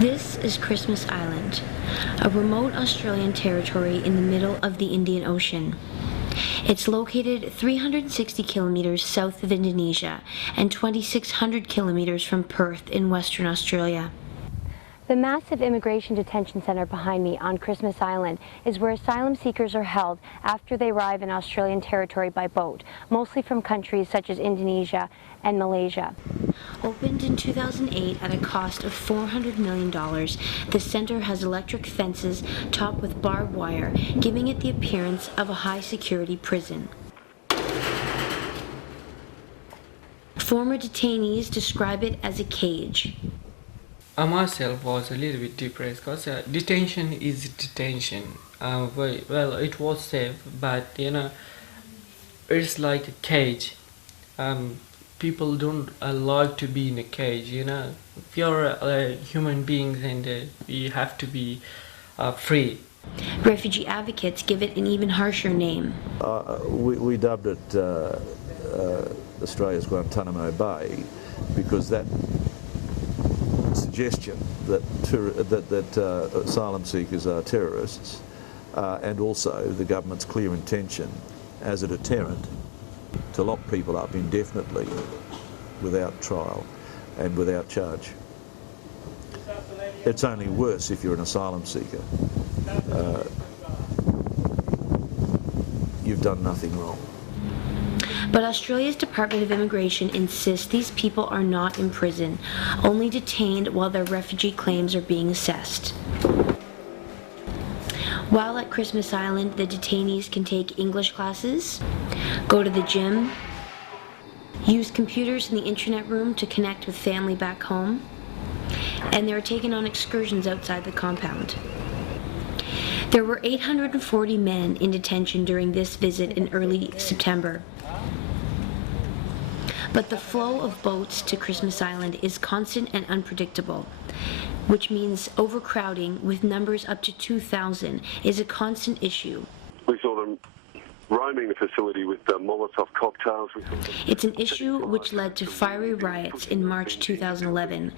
This is Christmas Island, a remote Australian territory in the middle of the Indian Ocean. It's located 360 kilometres south of Indonesia and 2,600 kilometres from Perth in Western Australia. The massive immigration detention centre behind me on Christmas Island is where asylum seekers are held after they arrive in Australian territory by boat, mostly from countries such as Indonesia and Malaysia. Opened in 2008 at a cost of $400 million, the centre has electric fences topped with barbed wire, giving it the appearance of a high-security prison. Former detainees describe it as a cage. I myself was a little bit depressed because detention is detention. Well, it was safe, but it's like a cage. People don't like to be in a cage. If you're a human being, then you have to be free. Refugee advocates give it an even harsher name. We dubbed it Australia's Guantanamo Bay because that suggestion that asylum seekers are terrorists and also the government's clear intention as a deterrent to lock people up indefinitely without trial and without charge. It's only worse if you're an asylum seeker. You've done nothing wrong. But Australia's Department of Immigration insists these people are not in prison, only detained while their refugee claims are being assessed. While at Christmas Island, the detainees can take English classes, go to the gym, use computers in the internet room to connect with family back home, and they're taken on excursions outside the compound. There were 840 men in detention during this visit in early September. But the flow of boats to Christmas Island is constant and unpredictable, which means overcrowding with numbers up to 2,000 is a constant issue. We saw them roaming the facility with Molotov cocktails. It's an issue which led to fiery riots in March 2011.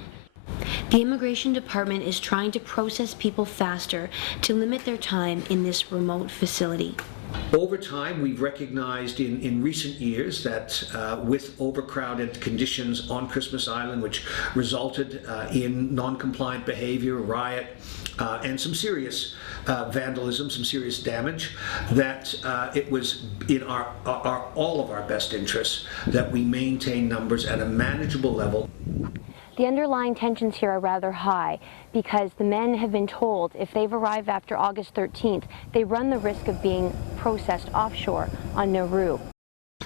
The Immigration Department is trying to process people faster to limit their time in this remote facility. Over time, we've recognized in recent years that with overcrowded conditions on Christmas Island, which resulted in non-compliant behavior, riot, and some serious vandalism, some serious damage, that it was in all of our best interests that we maintain numbers at a manageable level. The underlying tensions here are rather high because the men have been told if they've arrived after August 13th, they run the risk of being processed offshore on Nauru.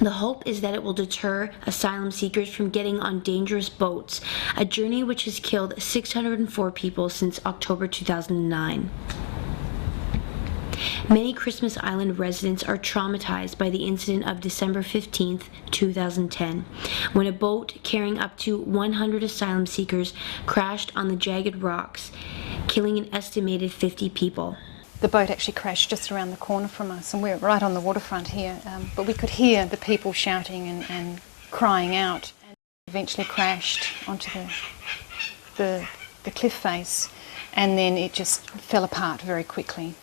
The hope is that it will deter asylum seekers from getting on dangerous boats, a journey which has killed 604 people since October 2009. Many Christmas Island residents are traumatized by the incident of December 15th, 2010, when a boat carrying up to 100 asylum seekers crashed on the jagged rocks, killing an estimated 50 people. The boat actually crashed just around the corner from us, and we're right on the waterfront here, but we could hear the people shouting and crying out. And eventually crashed onto the cliff face, and then it just fell apart very quickly.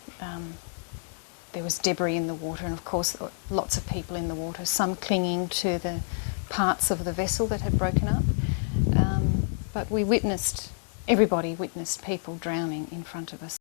There was debris in the water, and of course lots of people in the water, some clinging to the parts of the vessel that had broken up. But everybody witnessed people drowning in front of us.